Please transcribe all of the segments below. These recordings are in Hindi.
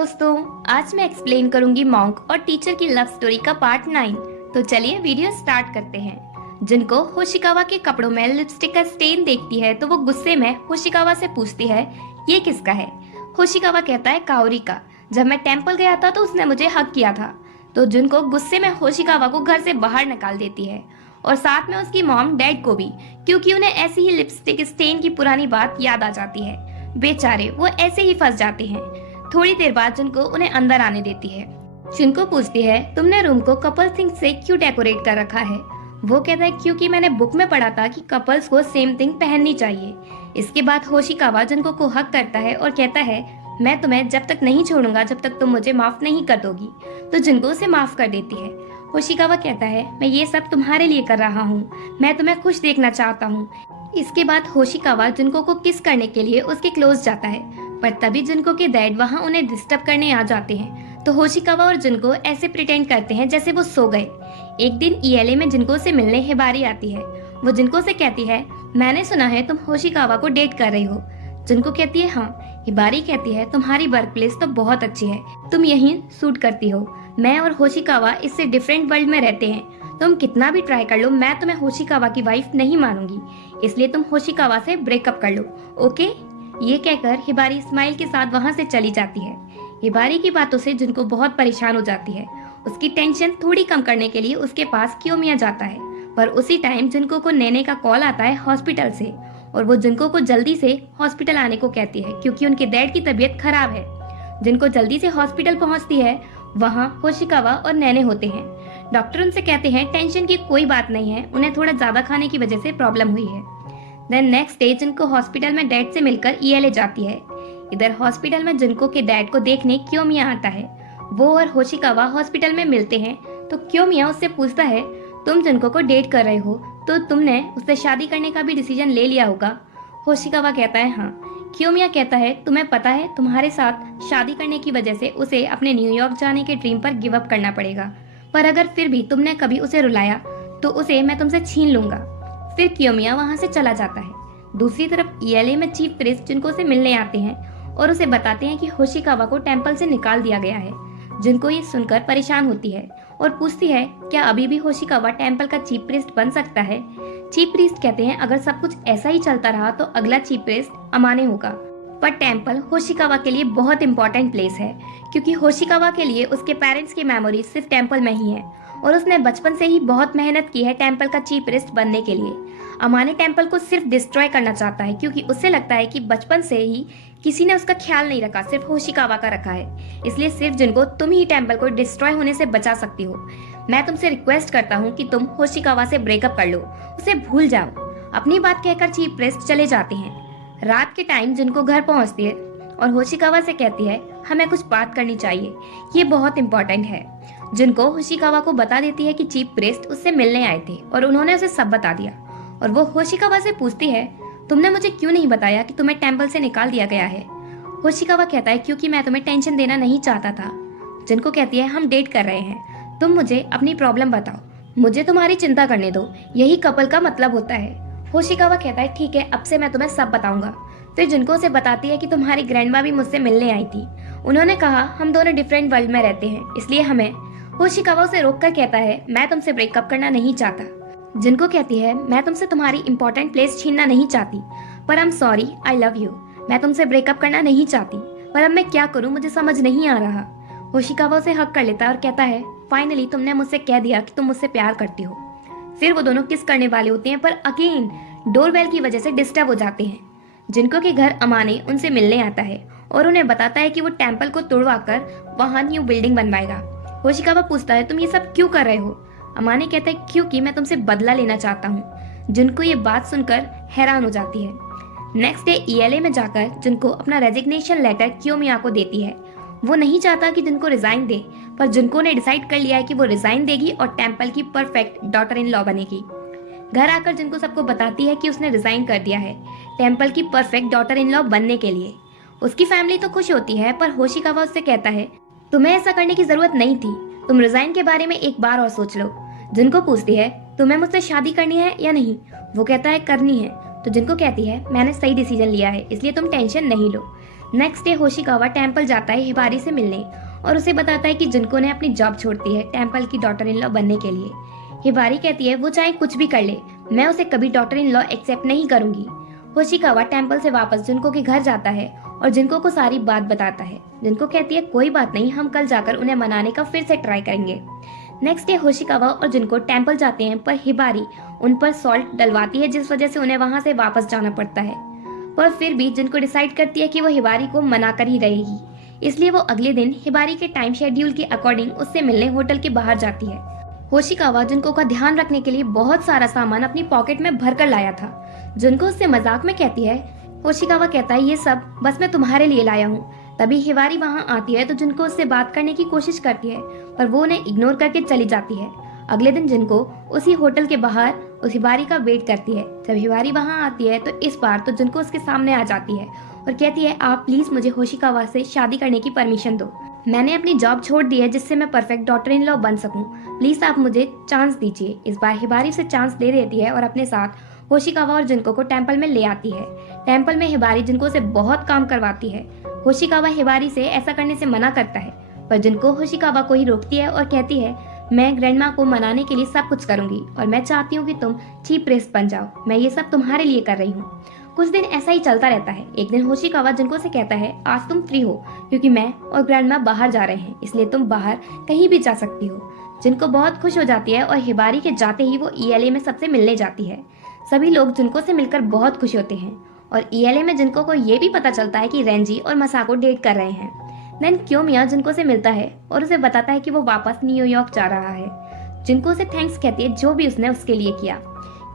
दोस्तों, आज मैं एक्सप्लेन करूंगी मॉन्क और टीचर की लव स्टोरी का पार्ट 9। तो चलिए वीडियो स्टार्ट करते हैं। जिनको होशिकावा के कपड़ों में लिपस्टिक का स्टेन देखती है तो वो गुस्से में होशिकावा से पूछती है, ये किसका है। होशिकावा कहता है, काओरी का। जब मैं टेम्पल गया था तो उसने मुझे हक किया था। तो जिनको गुस्से में होशिकावा को घर से बाहर निकाल देती है और साथ में उसकी मॉम डैड को भी, क्योंकि उन्हें ऐसी ही लिपस्टिक स्टेन की पुरानी बात याद आ जाती है। बेचारे वो ऐसे ही फंस जाते हैं। थोड़ी देर बाद जिनको उन्हें अंदर आने देती है। जिनको पूछती है, तुमने रूम को कपल थिंग से क्यों डेकोरेट कर रखा है। वो कहता है, क्योंकि मैंने बुक में पढ़ा था कि कपल्स को सेम थिंग पहननी चाहिए। इसके बाद होशिकावा जिनको को हक करता है और कहता है, मैं तुम्हें जब तक नहीं छोड़ूंगा जब तक तुम मुझे माफ नहीं कर दोगी। तो जिनको उसे माफ कर देती है। होशिकावा कहता है, मैं ये सब तुम्हारे लिए कर रहा हूँ, मैं तुम्हें खुश देखना चाहता हूँ। इसके बाद होशिकावा जिनको को किस करने के लिए उसके क्लोज जाता है, पर तभी जिनको के डैड वहाँ उन्हें डिस्टर्ब करने आ जाते हैं। तो होशिकावा और जिनको ऐसे प्रिटेंड करते हैं जैसे वो सो गए। एक दिन ईएलए में जिनको से मिलने हिबारी आती है। वो जिनको से कहती है, मैंने सुना है तुम होशिकावा को डेट कर रही हो। जिनको कहती है, हाँ। हिबारी कहती है, तुम्हारी वर्क प्लेस तो बहुत अच्छी है, तुम यहीं सूट करती हो। मैं और होशिकावा इससे डिफरेंट वर्ल्ड में रहते हैं। तुम कितना भी ट्राई कर लो, मैं तुम्हें होशिकावा की वाइफ नहीं मानूंगी, इसलिए तुम होशिकावा से ब्रेकअप कर लो, ओके। ये कहकर हिबारी स्माइल के साथ वहां से चली जाती है। हिबारी की बातों से जिनको बहुत परेशान हो जाती है। उसकी टेंशन थोड़ी कम करने के लिए उसके पास कियोमिया जाता है। पर उसी टाइम जिनको को नेने का कॉल आता है हॉस्पिटल से, और वो जिनको को जल्दी से हॉस्पिटल आने को कहती है क्योंकि उनके डैड की तबीयत खराब है। जिनको जल्दी से हॉस्पिटल पहुंचती है, वहाँ होशिकावा और नैने होते हैं। डॉक्टर उनसे कहते हैं, टेंशन की कोई बात नहीं है, उन्हें थोड़ा ज्यादा खाने की वजह से प्रॉब्लम हुई है। देन नेक्स्ट डे जिनको हॉस्पिटल में डैड से मिलकर ईएलए जाती है। इधर हॉस्पिटल में जिनको के डैड को देखने कियोमिया आता है। वो और होशिकावा हॉस्पिटल में मिलते हैं। तो कियोमिया उससे पूछता है, तुम जिनको को डेट कर रहे हो तो तुमने उससे शादी करने का भी डिसीजन ले लिया होगा। होशिकावा कहता है, हाँ। कियोमिया कहता है, तुम्हें पता है तुम्हारे साथ शादी करने की वजह से उसे अपने न्यूयॉर्क जाने के ड्रीम पर गिव अप करना पड़ेगा, पर अगर फिर भी तुमने कभी उसे रुलाया तो उसे मैं तुमसे छीन लूंगा। फिर कियोमिया वहां से चला जाता है। दूसरी तरफ ईएलए में चीफ प्रीस्ट जिनको से मिलने आते हैं और उसे बताते हैं कि होशिकावा को टेम्पल से निकाल दिया गया है। जिनको ये सुनकर परेशान होती है और पूछती है, क्या अभी भी होशिकावा टेम्पल का चीफ प्रीस्ट बन सकता है। चीफ प्रीस्ट कहते हैं, अगर सब कुछ ऐसा ही चलता रहा तो अगला चीफ प्रीस्ट अमाने होगा। पर टेम्पल होशिकावा के लिए बहुत इंपॉर्टेंट प्लेस है, क्योंकि होशिकावा के लिए उसके पेरेंट्स की मेमोरी सिर्फ टेम्पल में ही है और उसने बचपन से ही बहुत मेहनत की है टेम्पल का चीफ प्रीस्ट बनने के लिए। अमाने टेम्पल को सिर्फ डिस्ट्रॉय करना चाहता है क्योंकि उसे लगता है कि बचपन से ही किसी ने उसका ख्याल नहीं रखा, सिर्फ होशिकावा का रखा है। इसलिए सिर्फ जिनको तुम ही टेम्पल को डिस्ट्रॉय होने से बचा सकती हो। मैं तुमसे रिक्वेस्ट करता हूँ कि तुम होशिकावा से ब्रेकअप कर लो, उसे भूल जाओ। अपनी बात कहकर चीफ प्रीस्ट चले जाते हैं। रात के टाइम जिनको घर पहुंचती है और होशिकावा से कहती है, हमें कुछ बात करनी चाहिए, ये बहुत इंपॉर्टेंट है। जिनको होशिकावा को बता देती है कि चीफ प्रीस्ट उससे मिलने आए थे और उन्होंने उसे सब बता दिया। और वो होशिकावा से पूछती है, तुमने मुझे क्यों नहीं बताया कि तुम्हें टेम्पल से निकाल दिया गया है। होशिकावा कहता है, क्योंकि मैं तुम्हें टेंशन देना नहीं चाहता था। जिनको कहती है, हम डेट कर रहे हैं, तुम मुझे अपनी प्रॉब्लम बताओ, मुझे तुम्हारी चिंता करने दो, यही कपल का मतलब होता है। होशिकावा कहता है, ठीक है, अब से मैं तुम्हें सब बताऊंगा। फिर जिनको उसे बताती है कि तुम्हारी ग्रैंडमा भी मुझसे मिलने आई थी, उन्होंने कहा हम दोनों डिफरेंट वर्ल्ड में रहते हैं, इसलिए हमें। होशिकावा उसे रोककर कहता है, मैं तुमसे ब्रेकअप करना नहीं चाहता। जिनको कहती है, मैं तुमसे तुम्हारी इंपॉर्टेंट प्लेस छीनना नहीं चाहती, पर I am sorry, I love you. मैं तुमसे ब्रेकअप करना नहीं चाहती, पर अब मैं क्या करूं, मुझे समझ नहीं आ रहा। होशिकावा उसे हक कर लेता है और कहता है, फाइनली तुमने मुझसे कह दिया कि तुम मुझसे प्यार करती हो। फिर वो दोनों किस करने वाले होते हैं, पर अगेन डोरबेल की वजह से डिस्टर्ब हो जाते हैं। जिनको के घर अमाने उनसे मिलने आता है और उन्हें बताता है कि वो टेम्पल को तोड़वाकर वहां न्यू बिल्डिंग बनवाएगा। होशिकावा पूछता है, तुम ये सब क्यों कर रहे हो। अमाने कहता है, क्योंकि मैं तुमसे बदला लेना चाहता हूँ। जिनको ये बात सुनकर हैरान हो जाती है। नेक्स्ट डे ईएलए में जाकर जिनको अपना रेजिग्नेशन लेटर कियोमिया को देती है। वो नहीं चाहता कि जिनको रिजाइन दे, पर जिनको ने डिसाइड कर लिया है कि वो रिजाइन देगी और टेम्पल की परफेक्ट डॉटर इन लॉ बनेगी। घर आकर जिनको सबको बताती है कि उसने रिजाइन कर दिया है टेम्पल की परफेक्ट डॉटर इन लॉ बनने के लिए। उसकी फैमिली तो खुश होती है, पर होशिकावा उससे कहता है, तुम्हें ऐसा करने की जरूरत नहीं थी, तुम रिजाइन के बारे में एक बार और सोच लो। जिनको पूछती है, तुम्हें मुझसे शादी करनी है या नहीं। वो कहता है, करनी है। तो जिनको कहती है, मैंने सही डिसीजन लिया है, इसलिए तुम टेंशन नहीं लो। नेक्स्ट डे होशिकावा टेम्पल जाता है हिबारी से मिलने और उसे बताता है कि जिनको ने अपनी जॉब छोड़ दी है टेम्पल की डॉटर इन लॉ बनने के लिए। हिबारी कहती है वो चाहे कुछ भी कर ले, मैं उसे कभी डॉटर इन लॉ एक्सेप्ट नहीं करूंगी। होशिकावा टेम्पल से वापस जिनको के घर जाता है और जिनको को सारी बात बताता है। जिनको कहती है कोई बात नहीं, हम कल जाकर उन्हें मनाने का फिर से ट्राई करेंगे। नेक्स्ट डे होशिकावा और जिनको टेम्पल जाते हैं, पर हिबारी उन पर सॉल्ट डलवाती है जिस वजह से उन्हें वहां से वापस जाना पड़ता है। पर फिर भी जिनको डिसाइड करती है कि वो हिबारी को मना कर ही रहेगी, इसलिए वो अगले दिन हिबारी के टाइम शेड्यूल के अकॉर्डिंग उससे मिलने होटल के बाहर जाती है। होशिकावा जिनको का ध्यान रखने के लिए बहुत सारा सामान अपनी पॉकेट में भर कर लाया था। जिनको उससे मजाक में कहती है, होशिकावा कहता है ये सब बस मैं तुम्हारे लिए लाया हूँ। तभी हिबारी वहाँ आती है तो जिनको उससे बात करने की कोशिश करती है, पर वो उन्हें इग्नोर करके चली जाती है। अगले दिन जिनको उसी होटल के बाहर उस हिबारी का वेट करती है। जब हिबारी वहाँ आती है तो इस बार तो जिनको उसके सामने आ जाती है और कहती है आप प्लीज मुझे होशिकावा से शादी करने की परमिशन दो। मैंने अपनी जॉब छोड़ दी है जिससे मैं परफेक्ट डॉटर इन लॉ बन सकूं। प्लीज आप मुझे चांस दीजिए। इस बार हिबारी उसे चांस दे देती है और अपने साथ होशिकावा और जिनको को टेम्पल में ले आती है। टेम्पल में हिबारी जिनको से बहुत काम करवाती है। होशिकावा हिबारी से ऐसा करने से मना करता है, पर जिनको होशिकावा को ही रोकती है और कहती है मैं ग्रैंडमा को मनाने के लिए सब कुछ करूंगी और मैं चाहती हूँ कि तुम चीफ प्रिस्ट बन जाओ। मैं ये सब तुम्हारे लिए कर रही हूँ। कुछ दिन ऐसा ही चलता रहता है। एक दिन होशिकावा जिनको से कहता है आज तुम फ्री हो क्योंकि मैं और ग्रैंडमा बाहर जा रहे हैं, इसलिए तुम बाहर कहीं भी जा सकती हो। जिनको बहुत खुश हो जाती है और हिबारी के जाते ही वो ईएलए में सबसे मिलने जाती है। सभी लोग जिनको से मिलकर बहुत खुश होते हैं और ईएलए में जिनको को ये भी पता चलता है कि रेंजी और मसाको डेट कर रहे हैं। देन क्योमिया जिनको से मिलता है और उसे बताता है कि वो वापस न्यूयॉर्क जा रहा है। जिनको से थैंक्स कहती है जो भी उसने उसके लिए किया।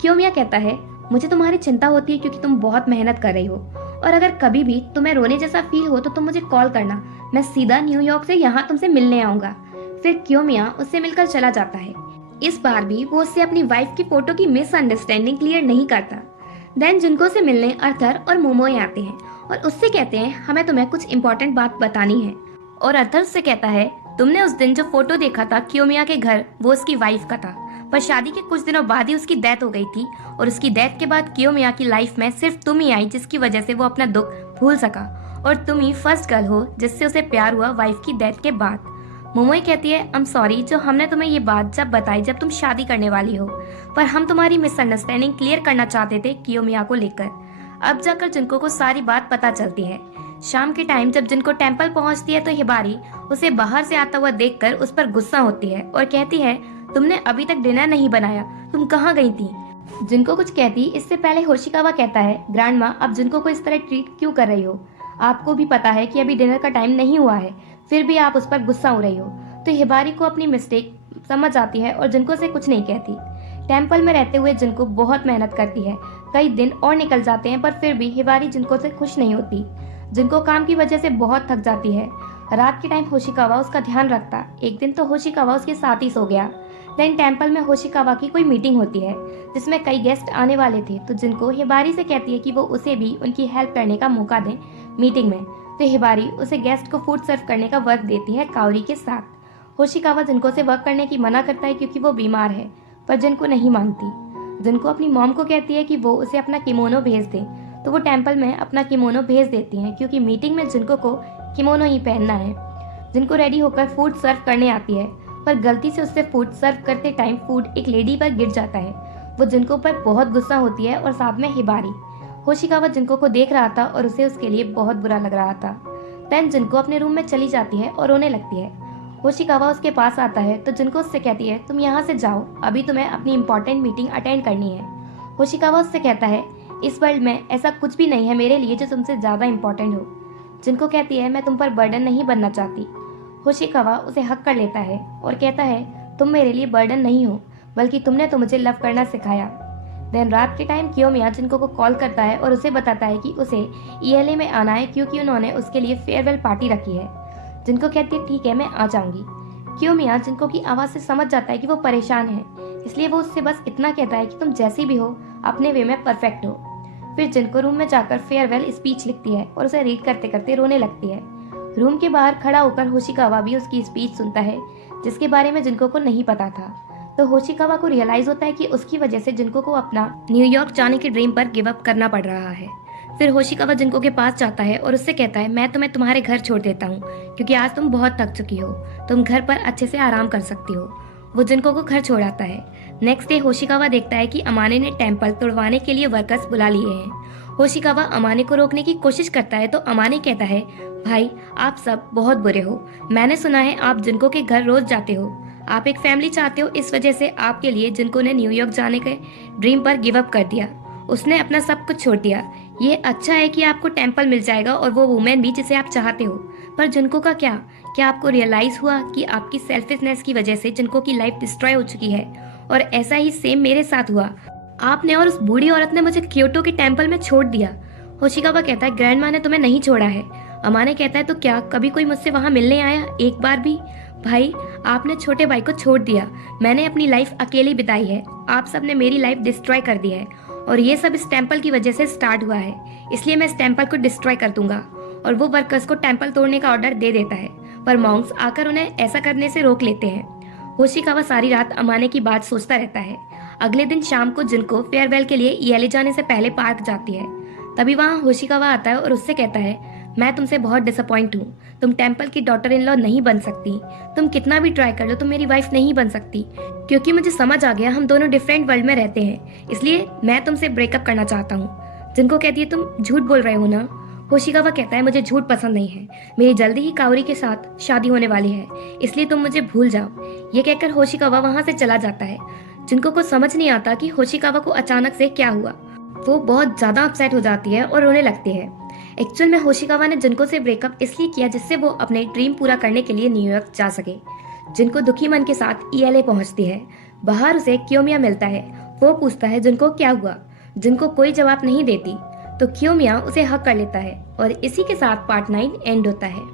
क्योमिया कहता है मुझे तुम्हारी चिंता होती है क्योंकि तुम बहुत मेहनत कर रही हो और अगर कभी भी तुम्हें रोने जैसा फील हो तो तुम मुझे कॉल करना, मैं सीधा न्यूयॉर्क से यहाँ तुमसे मिलने आऊंगा। फिर क्योमिया उससे मिलकर चला जाता है। इस बार भी वो उससे अपनी वाइफ की फोटो की मिसअंडरस्टैंडिंग क्लियर नहीं करता। देन जिनको से मिलने अर्थर और मोमोए आते हैं और उससे कहते हैं हमें तुम्हें कुछ इम्पोर्टेंट बात बतानी है। और अर्थर से कहता है तुमने उस दिन जो फोटो देखा था क्योमिया के घर वो उसकी वाइफ का था, पर शादी के कुछ दिनों बाद ही उसकी डेथ हो गई थी और उसकी डेथ के बाद क्योमिया की लाइफ में सिर्फ तुम ही आई जिसकी वजह से वो अपना दुख भूल सका और तुम ही फर्स्ट गर्ल हो जिससे उसे प्यार हुआ वाइफ की डेथ के बाद। मोमोई कहती है आई एम सॉरी जो हमने तुम्हें ये बात जब बताई जब तुम शादी करने वाली हो, पर हम तुम्हारी मिसअंडरस्टैंडिंग क्लियर करना चाहते थे क्योमिया को लेकर। अब जाकर जिनको को सारी बात पता चलती है। शाम के टाइम जब जिनको टेम्पल पहुंचती है तो हिबारी उसे बाहर से आता हुआ देखकर उस पर गुस्सा होती है और कहती है तुमने अभी तक डिनर नहीं बनाया, तुम कहाँ गई थी। जिनको कुछ कहती इससे पहले होशिकावा कहता है ग्रैंडमा अब जिनको को इस तरह ट्रीट क्यों कर रही हो, आपको भी पता है कि अभी डिनर का टाइम नहीं हुआ है, फिर भी आप उस पर गुस्सा हो रही हो। तो हिबारी को अपनी मिस्टेक समझ आती है और जिनको से कुछ नहीं कहती। टेम्पल में रहते हुए जिनको बहुत मेहनत करती है। कई दिन और निकल जाते हैं पर फिर भी हिबारी जिनको से खुश नहीं होती। जिनको काम की वजह से बहुत थक जाती है। रात के टाइम होशिकावा उसका ध्यान रखता। एक दिन तो होशिकावा उसके साथ ही सो गया। देन टेम्पल में होशिकावा की कोई मीटिंग होती है जिसमें कई गेस्ट आने वाले थे, तो जिनको हिबारी से कहती है कि वो उसे भी उनकी हेल्प करने का मौका दें मीटिंग में। तो हिबारी उसे गेस्ट को फूड सर्व करने का वर्क देती है काउरी के साथ। होशिकावा जिनको से वर्क करने की मना करता है क्योंकि वो बीमार है, पर जिनको नहीं मानती। जिनको अपनी मॉम को कहती है कि वो उसे अपना किमोनो भेज दे, तो वो टेम्पल में अपना किमोनो भेज देती हैं क्योंकि मीटिंग में जिनको को किमोनो ही पहनना है। जिनको रेडी होकर फूड सर्व करने आती है, पर गलती से उससे फूड सर्व करते टाइम फूड एक लेडी पर गिर जाता है। वो जिनको पर बहुत गुस्सा होती है और साथ में हिबारी। होशिकावा जिनको को देख रहा था और उसे उसके लिए बहुत बुरा लग रहा था। देन जिनको अपने रूम में चली जाती है और रोने लगती है। होशिकावा उसके पास आता है तो जिनको उससे कहती है तुम यहाँ से जाओ, अभी तुम्हें अपनी इंपॉर्टेंट मीटिंग अटेंड करनी है। होशिकावा उससे कहता है इस वर्ल्ड में ऐसा कुछ भी नहीं है मेरे लिए जो तुमसे ज्यादा इंपॉर्टेंट हो। जिनको कहती है मैं तुम पर बर्डन नहीं बनना चाहती। होशिकावा उसे हक कर लेता है और कहता है तुम मेरे लिए बर्डन नहीं हो, बल्कि तुमने तो मुझे लव करना सिखाया। देन रात के टाइम कियोमिया जिनको को कॉल करता है और उसे बताता है कि उसे ईएलए में आना है क्योंकि उन्होंने उसके लिए फेयरवेल पार्टी रखी है। जिनको कहती है ठीक है मैं आ जाऊंगी। कियोमिया जिनको की आवाज से समझ जाता है कि वो परेशान है, इसलिए वो उससे बस इतना कहता है कि तुम जैसी भी हो अपने वे में परफेक्ट हो। फिर जिनको रूम में जाकर फेयरवेल स्पीच लिखती है और उसे रीड करते करते रोने लगती है। रूम के बाहर खड़ा होकर होशिकावा भी उसकी स्पीच सुनता है जिसके बारे में जिनको को नहीं पता था। तो होशिकावा को रियलाइज होता है कि उसकी वजह से जिनको को अपना न्यूयॉर्क जाने के ड्रीम पर गिव अप करना पड़ रहा है। फिर होशिकावा जिनको के पास जाता है और उससे कहता है मैं तुम्हें तुम्हारे घर छोड़ देता हूँ क्योंकि आज तुम बहुत थक चुकी हो, तुम घर पर अच्छे से आराम कर सकती हो। वो जिनको को घर छोड़ आता है। नेक्स्ट डे होशिकावा देखता है कि अमाने ने टेम्पल तोड़वाने के लिए वर्कर्स बुला लिए हैं। होशिकावा अमाने को रोकने की कोशिश करता है तो अमाने कहता है भाई आप सब बहुत बुरे हो, मैंने सुना है आप जिनको के घर रोज जाते हो, आप एक फैमिली चाहते हो, इस वजह से आपके लिए जिनको ने न्यूयॉर्क जाने के ड्रीम पर गिव अप कर दिया, उसने अपना सब कुछ छोड़ दिया। ये अच्छा है कि आपको टेम्पल मिल जाएगा और वो वुमेन भी जिसे आप चाहते हो, पर जिनको का क्या आपको रियलाइज हुआ कि आपकी सेल्फिशनेस की वजह से जिनको की लाइफ डिस्ट्रॉय हो चुकी है? और ऐसा ही सेम मेरे साथ हुआ, आपने और उस बूढ़ी औरत ने मुझे क्योटो के टेम्पल में छोड़ दिया। होशिकावा कहता है ग्रैंड माँ ने तुम्हें नहीं छोड़ा है। अमाने कहता है तो क्या कभी कोई मुझसे वहां मिलने आया एक बार भी? भाई आपने छोटे भाई को छोड़ दिया, मैंने अपनी लाइफ अकेली बिताई है, आप सब ने मेरी लाइफ डिस्ट्रॉय कर दी है और ये सब इस टेम्पल की वजह से स्टार्ट हुआ है, इसलिए मैं इस टेम्पल को डिस्ट्रॉय कर दूंगा। और वो वर्कर्स को टेम्पल तोड़ने का ऑर्डर दे देता है, पर मॉन्क्स आकर उन्हें ऐसा करने से रोक लेते हैं। होशिकावा सारी रात अमाने की बात सोचता रहता है। अगले दिन शाम को जिनको फेयरवेल के लिए ईएलए जाने से पहले पार्क जाती है। तभी वहाँ होशिकावा आता है और उससे कहता है मैं तुमसे बहुत डिसअपॉइंट हूँ, तुम टेम्पल की डॉटर इन लॉ नहीं बन सकती, तुम कितना भी ट्राई कर लो तुम मेरी वाइफ नहीं बन सकती, क्योंकि मुझे समझ आ गया हम दोनों डिफरेंट वर्ल्ड में रहते हैं, इसलिए मैं तुमसे ब्रेकअप करना चाहता हूँ। जिनको कहती है तुम झूठ बोल रहे हो ना? होशिकावा कहता है मुझे झूठ पसंद नहीं है, मेरी जल्दी ही काओरी के साथ शादी होने वाली है, इसलिए तुम मुझे भूल जाओ। ये कहकर होशिकावा वहाँ से चला जाता है। जिनको को समझ नहीं आता कि होशिकावा को अचानक से क्या हुआ। वो बहुत ज्यादा अपसेट हो जाती है और रोने लगती है। एक्चुअल में होशिकावा ने जिनको से ब्रेकअप इसलिए किया जिससे वो अपने ड्रीम पूरा करने के लिए न्यूयॉर्क जा सके। जिनको दुखी मन के साथ ईएलए पहुंचती है। बाहर उसे क्योमिया मिलता है। वो पूछता है जिनको क्या हुआ, जिनको कोई जवाब नहीं देती, तो क्योमिया उसे हक कर लेता है और इसी के साथ पार्ट 9 एंड होता है।